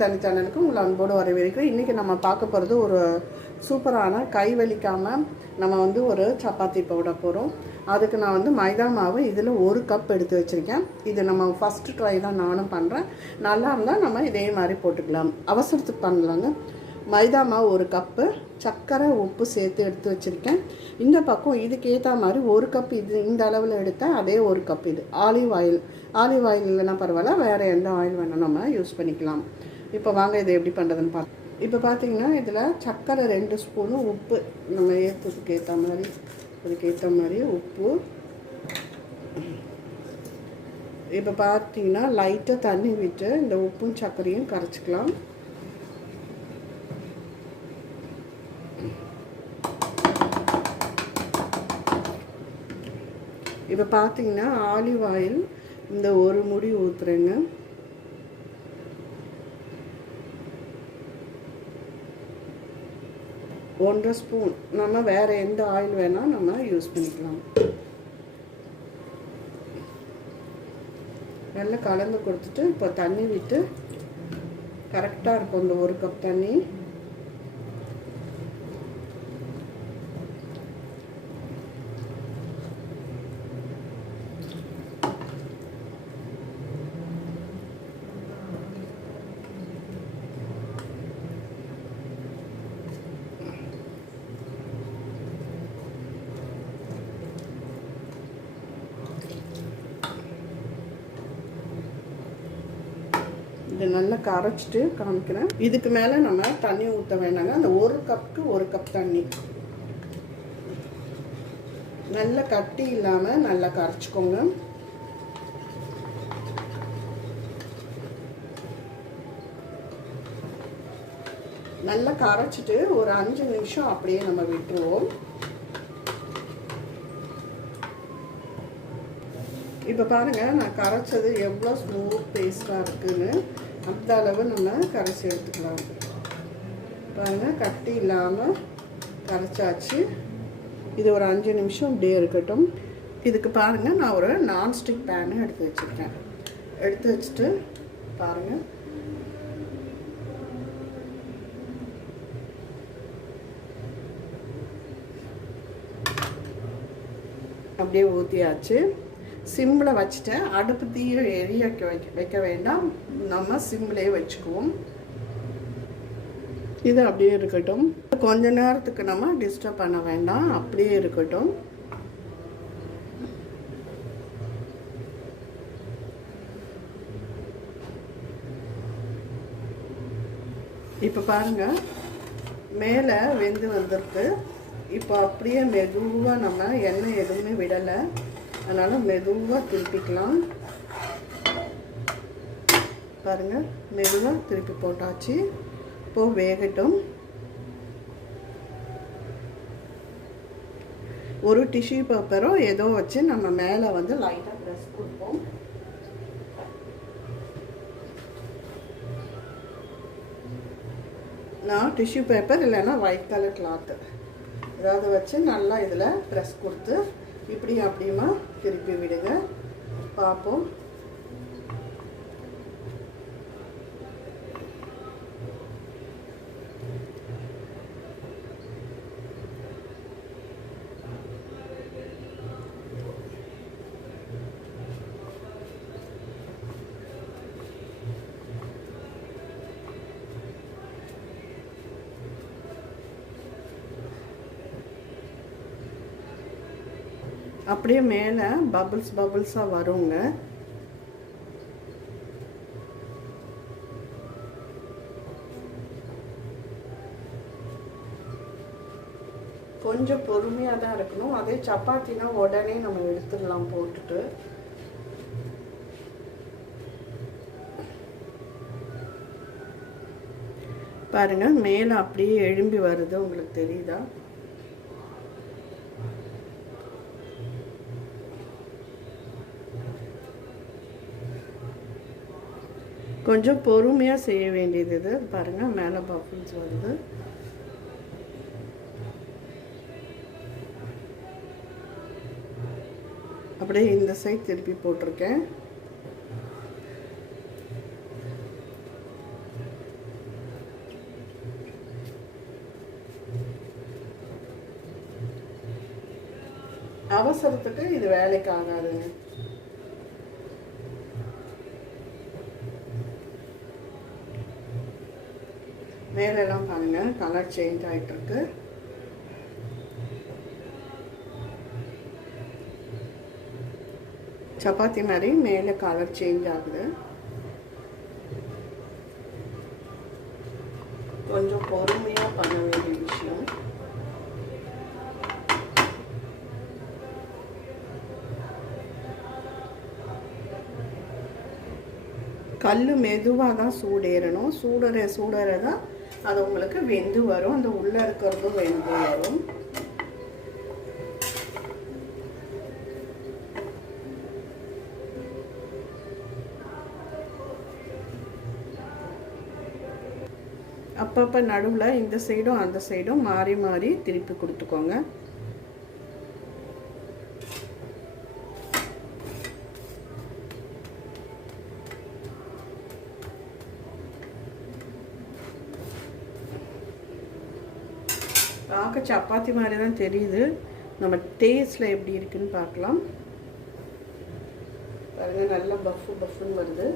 தனி சேனலுக்கு உங்களை அன்போடு வரவேற்கிறேன். இன்றைக்கி நம்ம பார்க்க போகிறது ஒரு சூப்பரான கை வலிக்காமல் நம்ம வந்து ஒரு சப்பாத்தி போட போகிறோம் அதுக்கு நான் வந்து மைதா மாவு இதில் ஒரு கப் எடுத்து வச்சுருக்கேன். இது நம்ம ஃபஸ்ட்டு ட்ரை தான் நானும் பண்ணுறேன் நல்லா இருந்தால் நம்ம இதே மாதிரி போட்டுக்கலாம். அவசரத்துக்கு பண்ணலாங்க. மைதா மாவு ஒரு கப்பு சர்க்கரை உப்பு சேர்த்து எடுத்து வச்சுருக்கேன். இந்த பக்கம் இதுக்கு ஏற்ற மாதிரி ஒரு கப் இது இந்த அளவில் எடுத்தால் அதே ஒரு கப் இது. ஆலிவ் ஆயில் ஆலிவ் ஆயில் இல்லைன்னா பரவாயில்ல வேறு எந்த ஆயில் வேணால் நம்ம யூஸ் பண்ணிக்கலாம். இப்போ வாங்க இதை எப்படி பண்ணுறதுன்னு பார்த்து. இப்போ பார்த்தீங்கன்னா இதில் சர்க்கரை ரெண்டு ஸ்பூனு உப்பு. நம்ம ஏற்றதுக்கு ஏற்ற மாதிரி அதுக்கு ஏற்ற மாதிரி உப்பு. இப்போ பார்த்தீங்கன்னா லைட்டாக தண்ணி விட்டு இந்த உப்பும் சர்க்கரையும் கரைச்சிக்கலாம். இப்போ பார்த்தீங்கன்னா ஆலிவ் ஆயில் இந்த ஒரு முடி ஊற்றுறேங்க ஒன்றரை ஸ்பூன். நம்ம வேறு எந்த ஆயில் வேணால் நம்ம யூஸ் பண்ணிக்கலாம். நல்லா கலந்து கொடுத்துட்டு இப்போ தண்ணி விட்டு கரெக்டாக இருக்கும் இந்த ஒரு கப் தண்ணி. இது நல்லா கரைச்சிட்டு காமிக்கிறேன். இதுக்கு மேலே நம்ம தண்ணி ஊற்ற வேண்டாங்க அந்த ஒரு கப்புக்கு ஒரு கப் தண்ணி. நல்லா கட்டி இல்லாமல் நல்லா கரைச்சிக்கோங்க. நல்லா கரைச்சிட்டு ஒரு அஞ்சு நிமிஷம் அப்படியே நம்ம விட்டுருவோம். இப்போ பாருங்கள் நான் கரைச்சது எவ்வளோ ஸ்மூத் பேஸ்ட்டாக இருக்குன்னு. அந்த அளவு நம்ம கரைச்சி எடுத்துக்கலாம். பாருங்கள் கட்டி இல்லாமல் கரைச்சாச்சு. இது ஒரு அஞ்சு நிமிஷம் இப்படியே இருக்கட்டும். இதுக்கு பாருங்கள் நான் ஒரு நான்ஸ்டிக் பேனு எடுத்து வச்சுருக்கேன். எடுத்து வச்சுட்டு பாருங்கள் அப்படியே ஊற்றியாச்சு சிம்மில் வச்சுட்டு அடுப்பு தீயை எரிய வைக்க வைக்க வேண்டாம். நம்ம சிம்லேயே வச்சுக்குவோம். இது அப்படியே இருக்கட்டும். கொஞ்ச நேரத்துக்கு நம்ம டிஸ்டர்ப் பண்ண வேண்டாம். அப்படியே இருக்கட்டும். இப்போ பாருங்க. மேலே வெந்து வந்திருக்கு. இப்போ அப்படியே மெதுவாக நம்ம எண்ணெய் எதுவுமே விடலை. அதனால் மெதுவாக திருப்பிக்கலாம். பாருங்கள் மெதுவாக திருப்பி போட்டாச்சு. இப்போது வேகட்டும். ஒரு டிஷ்யூ பேப்பரோ ஏதோ வச்சு நம்ம மேலே வந்து லைட்டாக ப்ரெஸ் கொடுப்போம். நான் டிஷ்யூ பேப்பர் இல்லைன்னா ஒயிட் கலர் கிளாத்து ஏதாவது வச்சு நல்லா இதில் ப்ரெஸ் கொடுத்து இப்படி அப்படியுமா திருப்பி விடுங்க. பார்ப்போம். அப்படியே மேலே பபுள்ஸ் பபுள்ஸாக வருங்க. கொஞ்சம் பொறுமையாக தான் இருக்கணும். அதே சப்பாத்தினா உடனே நம்ம எடுத்துடலாம் போட்டுட்டு. பாருங்க மேலே அப்படியே எழும்பி வருது. உங்களுக்கு தெரியுதா? கொஞ்சம் பொறுமையாக செய்ய வேண்டியது இது. பாருங்கள் மேலே பஃபின்ஸ் வருது. அப்படியே இந்த சைட் திருப்பி போட்டிருக்கேன். அவசரத்துக்கு இது வேலைக்கு ஆகாதுங்க. மேலெல்லாம் பாருங்கள் கலர் சேஞ்ச் ஆகிட்டுருக்கு சப்பாத்தி மாதிரி மேலே கலர் சேஞ்ச் ஆகுது. கொஞ்சம் பொறுமையாக பண்ண வேண்டிய விஷயம். கல் மெதுவாக தான் சூடேறணும். சூடற சூடறதான் அது உங்களுக்கு வெந்து வரும். அந்த உள்ளே இருக்கிறதும் வெந்து வரும். அப்பப்போ நடுவில் இந்த சைடும் அந்த சைடும் மாறி மாறி திருப்பி கொடுத்துக்கோங்க. பார்க்க சப்பாத்தி மாதிரி தான் தெரியுது. நம்ம டேஸ்ட்டில் எப்படி இருக்குன்னு பார்க்கலாம். பாருங்கள் நல்லா பஃப்பு பஃப்புன்னு வருது.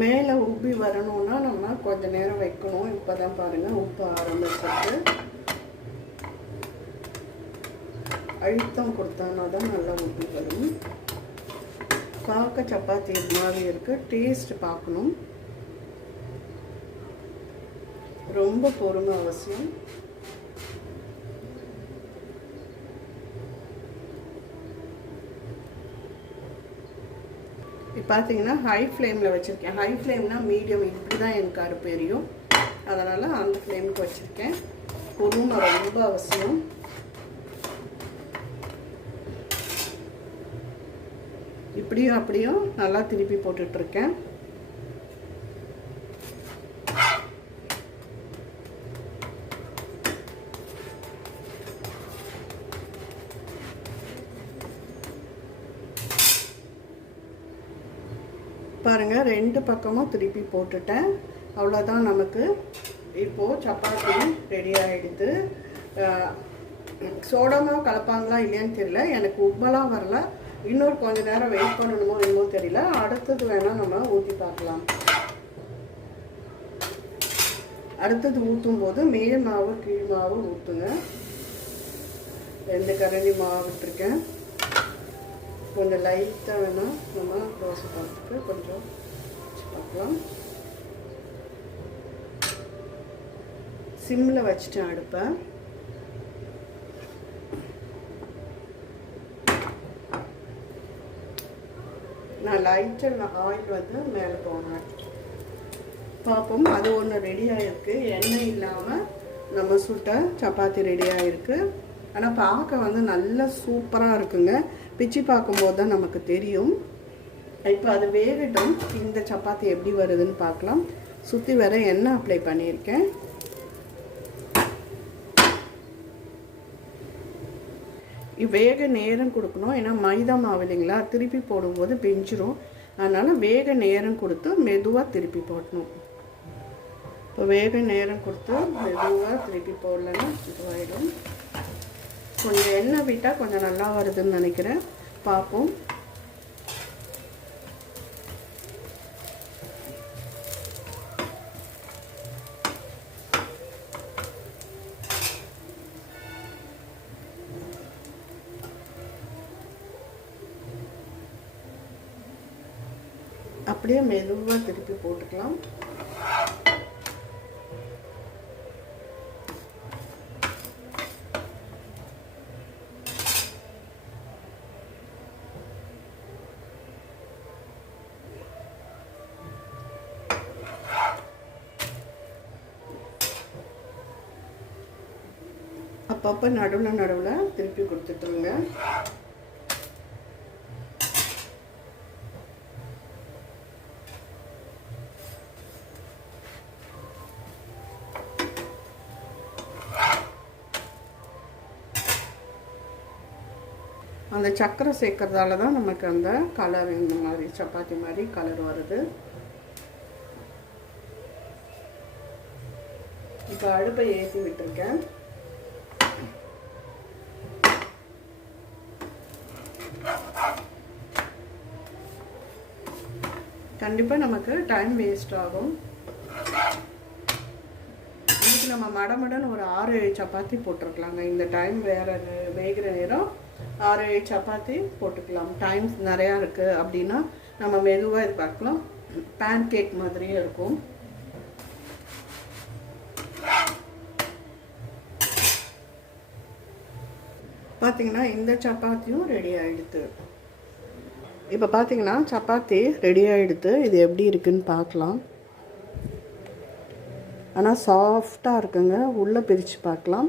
மேலே உப்பி வரணும்னா நம்ம கொஞ்ச நேரம் வைக்கணும். இப்போ தான் பாருங்கள் உப்பு ஆரம்பிச்சிருக்கு. அழுத்தம் கொடுத்தானா தான் நல்லா உப்பி வரும். பார்க்க சப்பாத்தி மாதிரி இருக்குது டேஸ்ட் பார்க்கணும். ரொம்ப பொறுமை அவசியம். இப்போ பார்த்தீங்கன்னா ஹை ஃப்ளேமில் வச்சுருக்கேன். ஹை ஃப்ளேம்னா மீடியம் இப்படி தான் எனக்கு அறுப்பு எரியும். அதனால் அந்த ஃப்ளேமுக்கு வச்சுருக்கேன். பொறுமை ரொம்ப அவசியம். இப்படியும் அப்படியும் நல்லா திருப்பி போட்டுட்ருக்கேன். பாருங்கள் ரெண்டு பக்கமும் திருப்பி போட்டுட்டேன். அவ்வளோதான் நமக்கு இப்போது சப்பாத்தி ரெடி ஆகிடுது சோடமாக கலப்பாங்களா இல்லையான்னு தெரியல. எனக்கு உப்பெல்லாம் வரல. இன்னொரு கொஞ்ச நேரம் வெயிட் பண்ணணுமோ என்னமோ தெரியல. அடுத்தது வேணால் நம்ம ஊற்றி பார்க்கலாம். அடுத்தது ஊற்றும் போது மேல் மாவு கீழ் மாவு ஊற்றுங்க ரெண்டு கரண்டி மாவு விட்டுருக்கேன். கொஞ்சம் லைட்டாக வேணால் நம்ம தோசை பார்த்துட்டு கொஞ்சம் பார்க்கலாம். சிம்மில் வச்சுட்டேன் அடுப்பை. நான் லைட்டாக ஆயில் வந்து மேலே போடுறேன் பார்ப்போம் அது ஒன்று ரெடி ஆகிருக்கு எண்ணெய் இல்லாமல் நம்ம சுட்ட சப்பாத்தி ரெடி ஆகிருக்கு ஆனால் பார்க்க வந்து நல்லா சூப்பராக இருக்குங்க. பிச்சு பார்க்கும்போது தான் நமக்கு தெரியும். இப்போ அது வேகட்டும். இந்த சப்பாத்தி எப்படி வருதுன்னு பார்க்கலாம். சுற்றி வர எண்ணெய் அப்ளை பண்ணியிருக்கேன். வேக நேரம் கொடுக்கணும். ஏன்னா மைதா மாவு இல்லைங்களா? திருப்பி போடும்போது பெஞ்சிரும். அதனால் வேக நேரம் கொடுத்து மெதுவாக திருப்பி போடணும். இப்போ வேக நேரம் கொடுத்து மெதுவாக திருப்பி போடலன்னா இதுவாகிடும் கொஞ்சம் எண்ணெய் விட்டால் கொஞ்சம் நல்லா வருதுன்னு நினைக்கிறேன். பார்ப்போம். அப்படியே மெதுவாக திருப்பி போட்டுக்கலாம். அப்பப்போ நடுவில் நடுவில் திருப்பி கொடுத்துட்ருங்க அந்த சக்கரை சேர்க்கறதால தான் நமக்கு அந்த கலர் இந்த மாதிரி சப்பாத்தி மாதிரி கலர் வருது. இப்போ அடுப்பை ஏற்றி விட்டுருக்கேன். கண்டிப்பாக நமக்கு டைம் வேஸ்ட் ஆகும். இதுக்கு நம்ம மடமடன்னு ஒரு ஆறு சப்பாத்தி போட்டிருக்கலாங்க. இந்த டைம் வேற வேகிற நேரம் ஆறு ஏழு சப்பாத்தி போட்டுக்கலாம். டைம்ஸ் நிறையா இருக்குது அப்படின்னா நம்ம மெதுவாக இது பார்க்கலாம். பேன் கேக் மாதிரியே இருக்கும். பார்த்தீங்கன்னா இந்த சப்பாத்தியும் ரெடி ஆகிடுது இப்போ பார்த்தீங்கன்னா சப்பாத்தி ரெடி ஆகிடுது இது எப்படி இருக்குன்னு பார்க்கலாம். ஆனால் சாஃப்டாக இருக்குங்க. உள்ளே பிரித்து பார்க்கலாம்.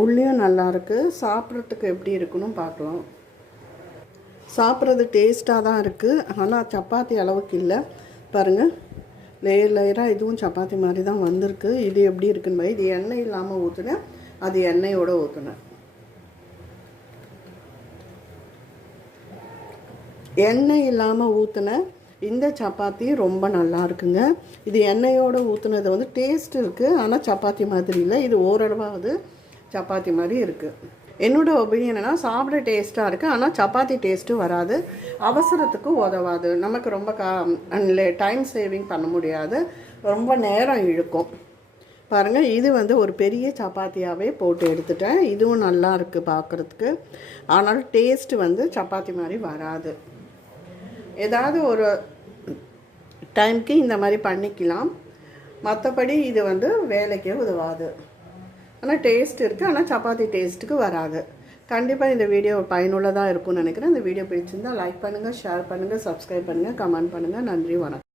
உள்ளேயும் நல்லாயிருக்கு சாப்பிட்றதுக்கு எப்படி இருக்குன்னு பார்க்கலாம். சாப்பிட்றது டேஸ்ட்டாக தான் இருக்குது ஆனால் சப்பாத்தி அளவுக்கு இல்லை. பாருங்கள் லேயர் லேயராக இதுவும் சப்பாத்தி மாதிரி தான் வந்திருக்கு. இது எப்படி இருக்குன்னு பாரு. இது எண்ணெய் இல்லாமல் ஊற்றுனேன் அது எண்ணெயோடு ஊற்றுனேன் எண்ணெய் இல்லாமல் ஊற்றின இந்த சப்பாத்தி ரொம்ப நல்லா இருக்குங்க. இது எண்ணெயோடு ஊற்றுனது வந்து டேஸ்ட் இருக்குது ஆனால் சப்பாத்தி மாதிரி இல்லை. இது ஓரளவாவது சப்பாத்தி மாதிரி இருக்குது என்னோடய ஒப்பீனியன் என்னென்னா சாப்பிட டேஸ்ட்டாக இருக்குது ஆனால் சப்பாத்தி டேஸ்ட்டு வராது. அவசரத்துக்கு உதவாது. நமக்கு ரொம்ப கா டைம் சேவிங் பண்ண முடியாது. ரொம்ப நேரம் இழுக்கும். பாருங்கள் இது வந்து ஒரு பெரிய சப்பாத்தியாகவே போட்டு எடுத்துட்டேன். இதுவும் நல்லா இருக்குது பார்க்குறதுக்கு ஆனால் டேஸ்ட் வந்து சப்பாத்தி மாதிரி வராது. ஏதாவது ஒரு டைம்க்கு இந்த மாதிரி பண்ணிக்கலாம். மற்றபடி இது வந்து வேலைக்கே உதவாது. ஆனால் டேஸ்ட் இருக்குது ஆனால் சப்பாத்தி டேஸ்ட்டுக்கு வராது. கண்டிப்பாக இந்த வீடியோ பயனுள்ளதாக இருக்கும்னு நினைக்கிறேன். இந்த வீடியோ பிடிச்சிருந்தால் லைக் பண்ணுங்கள் ஷேர் பண்ணுங்கள் சப்ஸ்கிரைப் பண்ணுங்கள் கமெண்ட் பண்ணுங்கள் நன்றி வணக்கம்.